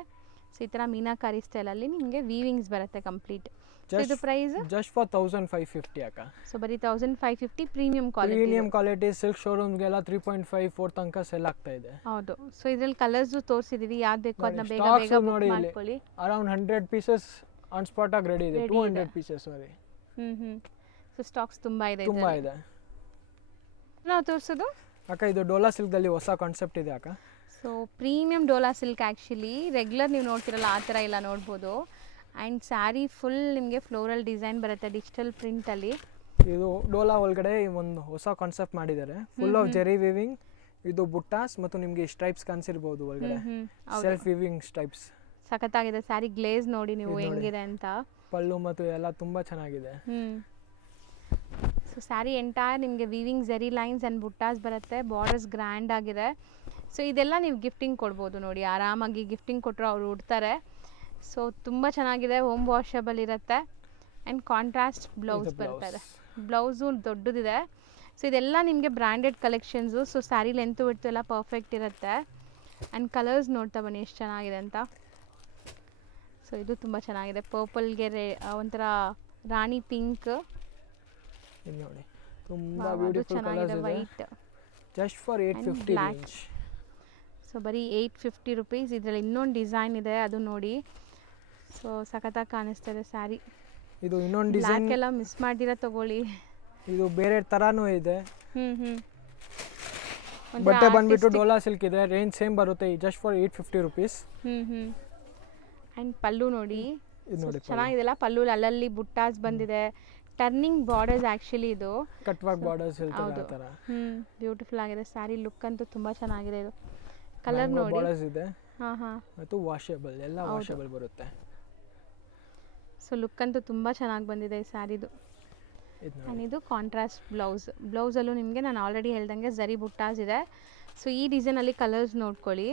ಸೊ ಈ ಥರ ಮೀನಾಕಾರಿ ಸ್ಟೈಲಲ್ಲಿ ನಿಮಗೆ ವೀವಿಂಗ್ಸ್ ಬರುತ್ತೆ ಕಂಪ್ಲೀಟ್. ಸೊ ಇದು ಪ್ರೈಸ್ ಜಸ್ಟ್ ಫಾರ್ 1550 ಅಕ್ಕ. ಸೊ ಬರೀ 1550 premium quality. Premium quality silk ಶೋರೂಮ್ಗೆಲ್ಲ 3.5 4 ತನಕ ಸೆಲ್ ಆಗ್ತಾ ಇದೆ. ಹೌದು. ಸೊ ಇದ್ರಲ್ಲಿ ಕಲರ್ಸು ತೋರಿಸಿದೀವಿ, ಯಾವ್ದು ಬೇಕೋ ಅದನ್ನ ಬೇಗ Stocks ಬೇಗ ನೋಡಿ ಇಲ್ಲಿ ಮಾಡ್ಕೊಳ್ಳಿ. ಅರೌಂಡ್ 100 ಪೀಸಸ್ ಆನ್ ಸ್ಪಾಟ್ ಆಗಿ ರೆಡಿ ಇದೆ. 200 ಪೀಸಸ್ ಸಾರಿ. ಸೊ ಸ್ಟಾಕ್ಸ್ ತುಂಬಾ ಇದೆ. ತುಂಬಾ ಇದೆ. ನಾವು ತೋರಿಸೋದು ಅಕ್ಕ ಇದು ಡೋಲಾ ಸಿಲ್ಕ್ದಲ್ಲಿ ಹೊಸ ಕಾನ್ಸೆಪ್ಟ್ ಇದೆ ಅಕ್ಕ. So premium Dhola silk actually regular ನೀವು ನೋಡ್ತಿರಲ್ಲ ಆ ಥರ ಎಲ್ಲ ನೋಡ್ಬೋದು. ಆ್ಯಂಡ್ ಸ್ಯಾರಿ ಫುಲ್ ನಿಮಗೆ ಫ್ಲೋರಲ್ ಡಿಸೈನ್ ಬರುತ್ತೆ ಡಿಜಿಟಲ್ ಪ್ರಿಂಟಲ್ಲಿ. ಇದು ಡೋಲಾ ಒಳಗಡೆ ಒಂದು ಹೊಸ ಕಾನ್ಸೆಪ್ಟ್ ಮಾಡಿದ್ದಾರೆ, ಫುಲ್ ಆಫ್ ಜೆರಿ ವಿವಿಂಗ್. ಇದು ಬುಟ್ಟಾಸ್ ಮತ್ತು ನಿಮಗೆ ಸ್ಟ್ರೈಪ್ಸ್ ಕಾಣಿಸಿರ್ಬೋದು ಒಳಗಡೆ, ಸೆಲ್ಫ್ ವಿವಿಂಗ್ ಸ್ಟ್ರೈಪ್ಸ್. ಸಖತ್ತಾಗಿದೆ ಸ್ಯಾರಿ. ಗ್ಲೇಸ್ ನೋಡಿ ನೀವು ಹೆಂಗಿದೆ ಅಂತ. ಪಲ್ಲು ಮತ್ತು ಎಲ್ಲ ತುಂಬ ಚೆನ್ನಾಗಿದೆ. ಸೊ ಸ್ಯಾರಿ ಎಂಟೈರ್ ನಿಮಗೆ ವೀವಿಂಗ್ ಜೆರಿ ಲೈನ್ಸ್ ಆ್ಯಂಡ್ ಬುಟ್ಟಾಸ್ ಬರುತ್ತೆ. ಬಾರ್ಡರ್ಸ್ ಗ್ರ್ಯಾಂಡ್ ಆಗಿದೆ. ಸೊ ಇದೆಲ್ಲ ನೀವು ಗಿಫ್ಟಿಂಗ್ ಕೊಡ್ಬೋದು ನೋಡಿ, ಆರಾಮಾಗಿ ಗಿಫ್ಟಿಂಗ್ ಕೊಟ್ಟರು ಅವ್ರು ಉಡ್ತಾರೆ. ಸೊ ತುಂಬ ಚೆನ್ನಾಗಿದೆ, ಹೋಮ್ ವಾಷಬಲ್ ಇರುತ್ತೆ. ಆ್ಯಂಡ್ ಕಾಂಟ್ರಾಸ್ಟ್ ಬ್ಲೌಸ್ ಬರ್ತಾ ಇದೆ. ಬ್ಲೌಸು ದೊಡ್ಡದಿದೆ. ಸೊ ಇದೆಲ್ಲ ನಿಮಗೆ branded collections. So sari length ಬಿಡ್ತು ಎಲ್ಲ ಪರ್ಫೆಕ್ಟ್ ಇರುತ್ತೆ. ಆ್ಯಂಡ್ ಕಲರ್ಸ್ ನೋಡ್ತಾ ಬನ್ನಿ ಎಷ್ಟು ಚೆನ್ನಾಗಿದೆ ಅಂತ. ಸೊ ಇದು ತುಂಬ ಚೆನ್ನಾಗಿದೆ, ಪರ್ಪಲ್ಗೆ ಒಂಥರ ರಾಣಿ ಪಿಂಕ್. ಇದು ನೋಡಿ ತುಂಬಾ ಬ್ಯೂಟಿಫುಲ್ ಕಲರ್ಸ್ ಇದೆ. White just for 850 range. So ಬರೀ 850 ರುಪೀಸ್. ಇದರಲ್ಲಿ ಇನ್ನೊಂದು ಡಿಸೈನ್ ಇದೆ, ಅದು ನೋಡಿ. ಸೊ ಸಖತ್ತಾಗಿ ಕಾಣಿಸ್ತಾ ಇದೆ ಸ್ಯಾರಿ. ಇದು ಇನ್ನೊಂದು ಡಿಸೈನ್ ಎಲ್ಲ ಮಿಸ್ ಮಾಡ್ದಿರ ತಗೊಳ್ಳಿ. ಇದು ಬೇರೆ ತರಾನೂ ಇದೆ. ಬಟ್ಟೆ ಬಂದ್ಬಿಟ್ಟು ಡೋಲಾ ಸಿಲ್ಕ್ ಇದೆ, ರೇಂಜ್ ಸೇಮ್ ಬರುತ್ತೆ. Just for 850 rupees. ಆ್ಯಂಡ್ ಪಲ್ಲು ನೋಡಿ ಇದು ನೋಡಿ ಚೆನ್ನಾಗಿದೆಲ್ಲ. ಪಲ್ಲು ಅಲ್ಲಲ್ಲಿ ಬುಟ್ಟಾಸ್ ಬಂದಿದೆ, ಟರ್ನಿಂಗ್ ಬಾರ್ಡರ್ಸ್ ಆ್ಯಕ್ಚುಲಿ ಇದು ಕಟ್ ವರ್ಕ್ ಬಾರ್ಡರ್ಸ್ ಇರ್ತದೆ ಆ ಥರ. ಬ್ಯೂಟಿಫುಲ್ ಆಗಿದೆ ಸ್ಯಾರಿ. ಲುಕ್ ಅಂತೂ ತುಂಬ ಚೆನ್ನಾಗಿದೆ. ಇದು ಕಲರ್ ನೋಡಿ ಬಾರ್ಡರ್ಸ್ ಇದೆ. ಹಾಂ ಮತ್ತು ವಾಷೇಬಲ್, ಎಲ್ಲ ವಾಷೇಬಲ್ ಬರುತ್ತೆ. ಸೊ ಲುಕ್ ಅಂತೂ ತುಂಬ ಚೆನ್ನಾಗಿ ಬಂದಿದೆ ಈ ಸ್ಯಾರಿದು. ಆ್ಯಂಡ್ ಇದು ಕಾಂಟ್ರಾಸ್ಟ್ ಬ್ಲೌಸ್. ಬ್ಲೌಸಲ್ಲೂ ನಿಮಗೆ ನಾನು ಆಲ್ರೆಡಿ ಹೇಳ್ದಂಗೆ ಜರಿ ಬುಟ್ಟಾಸ್ ಇದೆ. ಸೊ ಈ ಡಿಸೈನಲ್ಲಿ ಕಲರ್ಸ್ ನೋಡ್ಕೊಳ್ಳಿ.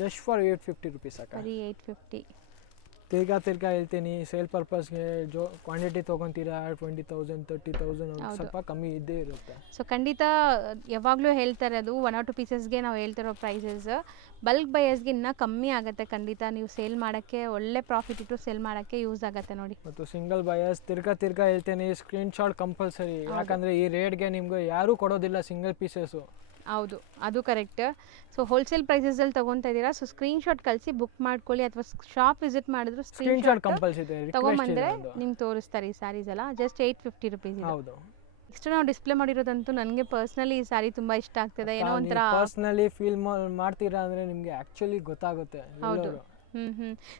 ಜಸ್ಟ್ ಫಾರ್ 850 ರುಪೀಸ್ ಅಕ್ಕ. ಬರೀ 850. ತಿರ್ಗಾ ಹೇಳ್ತೀನಿ, ಸೇಲ್ ಪರ್ಪಸ್ಗೆ ಕ್ವಾಂಟಿಟಿ ತೊಗೊತೀರಾ 20,000 30,000 ಸ್ವಲ್ಪ ಕಮ್ಮಿ ಇದ್ದೇ ಇರುತ್ತೆ. ಸೊ ಖಂಡಿತ ಯಾವಾಗಲೂ ಹೇಳ್ತಾರೆ, ಅದು 1 or 2 ಪೀಸಸ್ಗೆ ನಾವು ಹೇಳ್ತಿರೋ ಪ್ರೈಸಸ್. ಬಲ್ಕ್ ಬಯರ್ಸ್ಗೆ ಇನ್ನೂ ಕಮ್ಮಿ ಆಗುತ್ತೆ ಖಂಡಿತ. ನೀವು ಸೇಲ್ ಮಾಡೋಕ್ಕೆ ಒಳ್ಳೆ ಪ್ರಾಫಿಟ್ ಇಟ್ಟು ಸೇಲ್ ಮಾಡೋಕ್ಕೆ ಯೂಸ್ ಆಗುತ್ತೆ ನೋಡಿ. ಮತ್ತು ಸಿಂಗಲ್ ಬಯರ್ಸ್ ತಿರ್ಗಾ ಹೇಳ್ತೀನಿ, ಸ್ಕ್ರೀನ್ಶಾಟ್ ಕಂಪಲ್ಸರಿ. ಯಾಕಂದರೆ ಈ ರೇಟ್ಗೆ ನಿಮ್ಗೆ ಯಾರೂ ಕೊಡೋದಿಲ್ಲ ಸಿಂಗಲ್ ಪೀಸಸ್ಸು. ಹೌದು, ಅದು ಕರೆಕ್ಟ್. ಸೊ ಹೋಲ್ಸೇಲ್ ಪ್ರೈಸಸಲ್ಲಿ ತೊಗೊತಾ ಇದ್ದೀರಾ, ಸೊ ಸ್ಕ್ರೀನ್ಶಾಟ್ ಕಳಿಸಿ ಬುಕ್ ಮಾಡ್ಕೊಳ್ಳಿ. ಅಥವಾ ಶಾಪ್ ವಿಸಿಟ್ ಮಾಡಿದ್ರು ಸ್ಕ್ರೀನ್ಶಾಟ್ ಕಂಪಲ್ಸರಿ ತೊಗೊಂಬಂದರೆ ನಿಮ್ಗೆ ತೋರಿಸ್ತಾರೆ ಈ ಸ್ಯಾರೀಸ್ ಎಲ್ಲ. Just 850 rupees. ಹೌದು. ನೆಕ್ಸ್ಟ್ ನಾವು ಡಿಸ್ಪ್ಲೇ ಮಾಡಿರೋದಂತೂ ನನಗೆ ಪರ್ಸ್ನಲಿ ಈ ಸ್ಯಾರಿ ತುಂಬ ಇಷ್ಟ ಆಗ್ತಿದೆ. ಏನೋ ಒಂಥರ ಪರ್ಸ್ನಲಿ ಫೀಲ್ ಮಾಡ್ತೀರಾ ಅಂದರೆ ನಿಮಗೆ ಆ್ಯಕ್ಚುಲಿ ಗೊತ್ತಾಗುತ್ತೆ. ಹೌದು.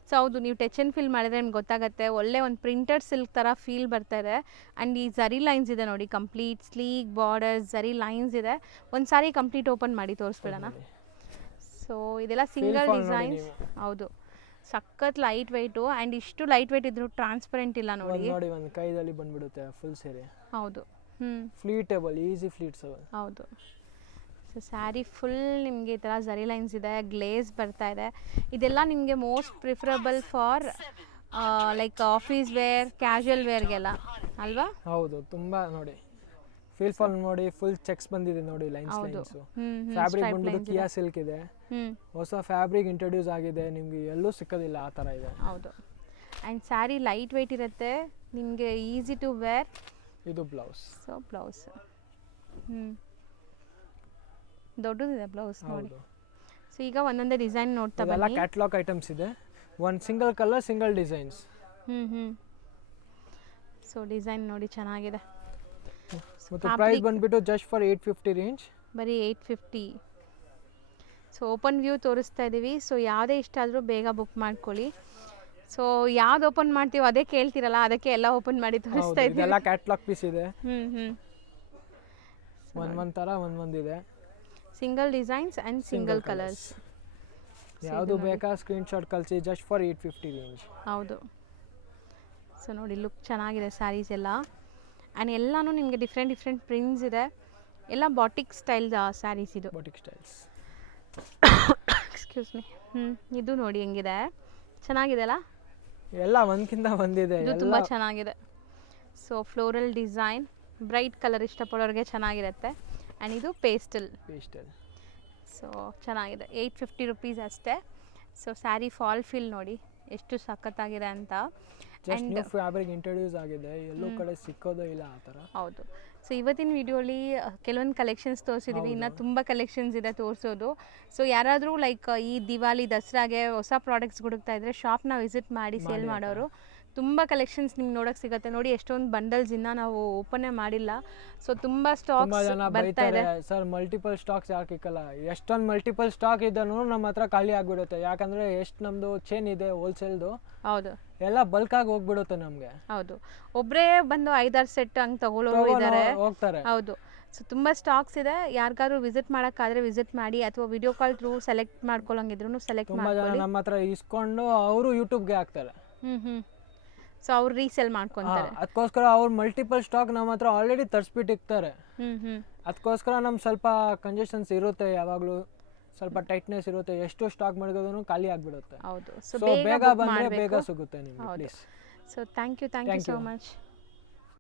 ಸೊ ಹೌದು, ನೀವು ಟಚ್ ಆ್ಯಂಡ್ ಫೀಲ್ ಮಾಡಿದ್ರೆ ನಿಮ್ಗೆ ಗೊತ್ತಾಗುತ್ತೆ. ಒಳ್ಳೆ ಒಂದು ಪ್ರಿಂಟೆಡ್ ಸಿಲ್ಕ್ ಥರ ಫೀಲ್ ಬರ್ತಾ ಇದೆ. ಆ್ಯಂಡ್ ಈ ಜರಿ ಲೈನ್ಸ್ ಇದೆ ನೋಡಿ, ಕಂಪ್ಲೀಟ್ ಸ್ಲೀಕ್ ಬಾರ್ಡರ್ಸ್ ಜರಿ ಲೈನ್ಸ್ ಇದೆ. ಒಂದು ಸಾರಿ ಕಂಪ್ಲೀಟ್ ಓಪನ್ ಮಾಡಿ ತೋರಿಸ್ಬಿಡೋಣ. ಸೊ ಇದೆಲ್ಲ ಸಿಂಗಲ್ ಡಿಸೈನ್ಸ್. ಹೌದು, ಸಖತ್ ಲೈಟ್ ವೆಯ್ಟು. ಆ್ಯಂಡ್ ಇಷ್ಟು ಲೈಟ್ ವೆಯ್ಟ್ ಇದ್ರು ಟ್ರಾನ್ಸ್ಪರೆಂಟ್ ಇಲ್ಲ ನೋಡಿ. ಒಂದು ಕೈದಲ್ಲಿ ಬಂದ್ಬಿಡುತ್ತೆ ಫುಲ್ ಸೇರಿ. ಹೌದು. ಫ್ಲೀಟೇಬಲ್, ಈಸಿ ಫ್ಲೀಟ್ಸಬಲ್. ಹೌದು. ಸೊ ಸ್ಯಾರಿ ಫುಲ್ ನಿಮಗೆ ಈ ಥರ ಜರಿ ಲೈನ್ಸ್ ಇದೆ, ಗ್ಲೇಸ್ ಬರ್ತಾ ಇದೆ. ಇದೆಲ್ಲ ನಿಮಗೆ most preferable for like office wear, casual ವೇರ್ಗೆಲ್ಲ ಅಲ್ವಾ? ಹೌದು. ತುಂಬ ನೋಡಿ ಫೀಲ್ ಫಾಲ್ ನೋಡಿ, ಫುಲ್ ಚೆಕ್ಸ್ ಬಂದಿದೆ ನೋಡಿ, ಲೈನ್ಸ್ ಲೈನ್ಸು. ಫ್ಯಾಬ್ರಿಕ್ ಬಂದ್ಬಿಟ್ಟು ಕಿಯಾ ಸಿಲ್ಕ್ ಇದೆ. ಹೊಸ ಫ್ಯಾಬ್ರಿಕ್ ಇಂಟ್ರೊಡ್ಯೂಸ್ ಆಗಿದೆ, ನಿಮಗೆ ಎಲ್ಲೂ ಸಿಕ್ಕೋದಿಲ್ಲ ಆ ಥರ ಇದೆ. ಹೌದು. ಆ್ಯಂಡ್ ಸ್ಯಾರಿ ಲೈಟ್ ವೆಯ್ಟ್ ಇರುತ್ತೆ, ನಿಮಗೆ ಈಸಿ ಟು ವೇರ್. ಇದು ಬ್ಲೌಸ್. ಸೊ ಬ್ಲೌಸ್ ದೊಡ್ಡದಿದೆ ಬ್ಲೌಸ್ ನೋಡಿ. ಸೊ ಈಗ ಒಂದೊಂದೇ ಡಿಸೈನ್ ನೋಡ್ತಾ ಬನ್ನಿ. ಎಲ್ಲ ಕ್ಯಾಟಲಾಗ್ ಐಟಮ್ಸ್ ಇದೆ, ಒಂದು single colour single designs. So design ನೋಡಿ ಚೆನ್ನಾಗಿದೆ. ಮತ್ತು ಪ್ರೈಸ್ ಬಂದ್ಬಿಟ್ಟು ಜಸ್ಟ್ ಫಾರ್ 850 ರೇಂಜ್. ಬರೀ 850. ಸೊ ಓಪನ್ ವ್ಯೂ ತೋರಿಸ್ತಾ ಇದ್ದೀವಿ. ಸೊ ಯಾವುದೇ ಇಷ್ಟ ಆದರೂ ಬೇಗ ಬುಕ್ ಮಾಡ್ಕೊಳ್ಳಿ. ಸೊ ಯಾವ್ದು ಓಪನ್ ಮಾಡ್ತೀವೋ ಅದೇ ಕೇಳ್ತಿರಲ್ಲ, ಅದಕ್ಕೆ ಎಲ್ಲ ಓಪನ್ ಮಾಡಿ ತೋರಿಸ್ತಾ ಇದ್ದೀವಿ. ಎಲ್ಲ ಕ್ಯಾಟಲಾಗ್ ಪೀಸ್ ಇದೆ. ಒಂದೊಂದು ಥರ ಒಂದೊಂದಿದೆ. Single designs and single colours. ಯಾವುದು ಬೇಕಾ ಸ್ಕ್ರೀನ್ಶಾಟ್ ಕಳಿಸಿ. Just for 850 range. ಹೌದು. ಸೊ ನೋಡಿ ಲುಕ್ ಚೆನ್ನಾಗಿದೆ ಸ್ಯಾರೀಸ್ ಎಲ್ಲ. ಆ್ಯಂಡ್ ಎಲ್ಲನೂ ನಿಮಗೆ ಡಿಫ್ರೆಂಟ್ ಪ್ರಿಂಟ್ಸ್ ಇದೆ. ಎಲ್ಲ ಬಾಟಿಕ್ ಸ್ಟೈಲ್ ಸ್ಯಾರೀಸ್ ಇದು. Batik styles. Excuse me. ಇದು ನೋಡಿ ಹೆಂಗಿದೆ, ಚೆನ್ನಾಗಿದೆ ಅಲ್ಲ? ಎಲ್ಲ ಒಂದಕ್ಕಿಂತ ಒಂದಿದೆ. ಇದು ತುಂಬ ಚೆನ್ನಾಗಿದೆ. So floral design bright colour ಇಷ್ಟಪಡೋರಿಗೆ ಚೆನ್ನಾಗಿರುತ್ತೆ. ಆ್ಯಂಡ್ ಇದು ಪೇಸ್ಟಲ್. ಸೊ ಚೆನ್ನಾಗಿದೆ, 850 ರುಪೀಸ್ ಅಷ್ಟೇ. ಸೊ ಸ್ಯಾರಿ ಫಾಲ್ ಫಿಲ್ ನೋಡಿ ಎಷ್ಟು ಸಖತ್ತಾಗಿದೆ ಅಂತ. ಜಸ್ಟ್ ನ್ಯೂ ಫ್ಯಾಬ್ರಿಕ್ ಇಂಟ್ರೊಡ್ಯೂಸ್ ಆಗಿದೆ, ಎಲ್ಲೂ ಕಡೆ ಸಿಕ್ಕೋದೇ ಇಲ್ಲ ಆ ಥರ. ಹೌದು. ಸೊ ಇವತ್ತಿನ ವಿಡಿಯೋಲಿ ಕೆಲವೊಂದು ಕಲೆಕ್ಷನ್ಸ್ ತೋರಿಸಿದ್ದೀವಿ, ಇನ್ನು ತುಂಬ ಕಲೆಕ್ಷನ್ಸ್ ಇದೆ ತೋರಿಸೋದು. ಸೊ ಯಾರಾದರೂ ಲೈಕ್ ಈ ದಿವಾಲಿ ದಸರಾಗೆ ಹೊಸ ಪ್ರಾಡಕ್ಟ್ಸ್ ಹುಡುಕ್ತಾ ಇದ್ದರೆ ಶಾಪ್ನ ವಿಸಿಟ್ ಮಾಡಿ ಸೇಲ್ ಮಾಡೋರು. ತುಂಬ ಕಲೆಕ್ಷನ್ಸ್ ನಿಮ್ಗೆ ನೋಡೋಕೆ ಸಿಗುತ್ತೆ. ನೋಡಿ ಎಷ್ಟೊಂದು ಬಂಡಲ್ಸ್ ಇನ್ನೂ ನಾವು ಓಪನ್ನೇ ಮಾಡಿಲ್ಲ. ಸೊ ತುಂಬ ಸ್ಟಾಕ್ಸ್ ಬರ್ತಾ ಇದೆ ಸರ್. ಮಲ್ಟಿಪಲ್ ಸ್ಟಾಕ್ಸ್ ಯಾಕೆ ಇಕ್ಕಲ್ಲ, ಎಷ್ಟೊಂದು ಮಲ್ಟಿಪಲ್ ಸ್ಟಾಕ್ ಇದ್ದನು ನಮ್ಮ ಹತ್ರ ಖಾಲಿ ಆಗಿಬಿಡುತ್ತೆ. ಯಾಕಂದರೆ ಎಷ್ಟು ನಮ್ಮದು ಚೇನ್ ಇದೆ ಹೋಲ್ಸೇಲ್ದು. ಹೌದು, ಎಲ್ಲ ಬಲ್ಕ್ ಆಗಿ ಹೋಗ್ಬಿಡುತ್ತೆ ನಮಗೆ. ಹೌದು, ಒಬ್ಬರೇ ಬಂದು 5-6 ಸೆಟ್ ಹಂಗೆ ತಗೊಳ್ಳೋರು ಇದ್ದಾರೆ. ಹೋಗ್ತಾರೆ. ಹೌದು. ಸೊ ತುಂಬ ಸ್ಟಾಕ್ಸ್ ಇದೆ. ಯಾರಿಗಾದ್ರೂ ವಿಸಿಟ್ ಮಾಡೋಕ್ಕಾದ್ರೆ ವಿಸಿಟ್ ಮಾಡಿ, ಅಥವಾ ವಿಡಿಯೋ ಕಾಲ್ ಥ್ರೂ ಸೆಲೆಕ್ಟ್ ಮಾಡ್ಕೊಳ್ಳೋಂಗಿದ್ರು ಸೆಲೆಕ್ಟ್ ತುಂಬ ಜನ ನಮ್ಮ ಹತ್ರ ಇಸ್ಕೊಂಡು ಅವರು ಯೂಟ್ಯೂಬ್ಗೆ ಹಾಕ್ತಾರೆ. ಸೊ ಅವ್ರು ರೀಸೇಲ್ ಮಾಡ್ಕೊತಾರೆ. ಅದಕ್ಕೋಸ್ಕರ ಅವ್ರು ಮಲ್ಟಿಪಲ್ ಸ್ಟಾಕ್ ನಮ್ಮ ಹತ್ರ ಆಲ್ರೆಡಿ ತರಿಸ್ಬಿಟ್ಟು ಇಕ್ತಾರೆ. ಅದಕ್ಕೋಸ್ಕರ ನಮ್ಗೆ ಸ್ವಲ್ಪ ಕಂಜೆಷನ್ಸ್ ಇರುತ್ತೆ, ಯಾವಾಗಲೂ ಸ್ವಲ್ಪ ಟೈಟ್ನೆಸ್ ಇರುತ್ತೆ. ಎಷ್ಟು ಸ್ಟಾಕ್ ಮಾಡಿದ್ರು ಖಾಲಿ ಆಗಿಬಿಡುತ್ತೆ. ಹೌದು. ಸೊ ಬೇಗ ಬಂದರೆ ಬೇಗ ಸಿಗುತ್ತೆ ನಿಮಗೆ please. So thank you so much.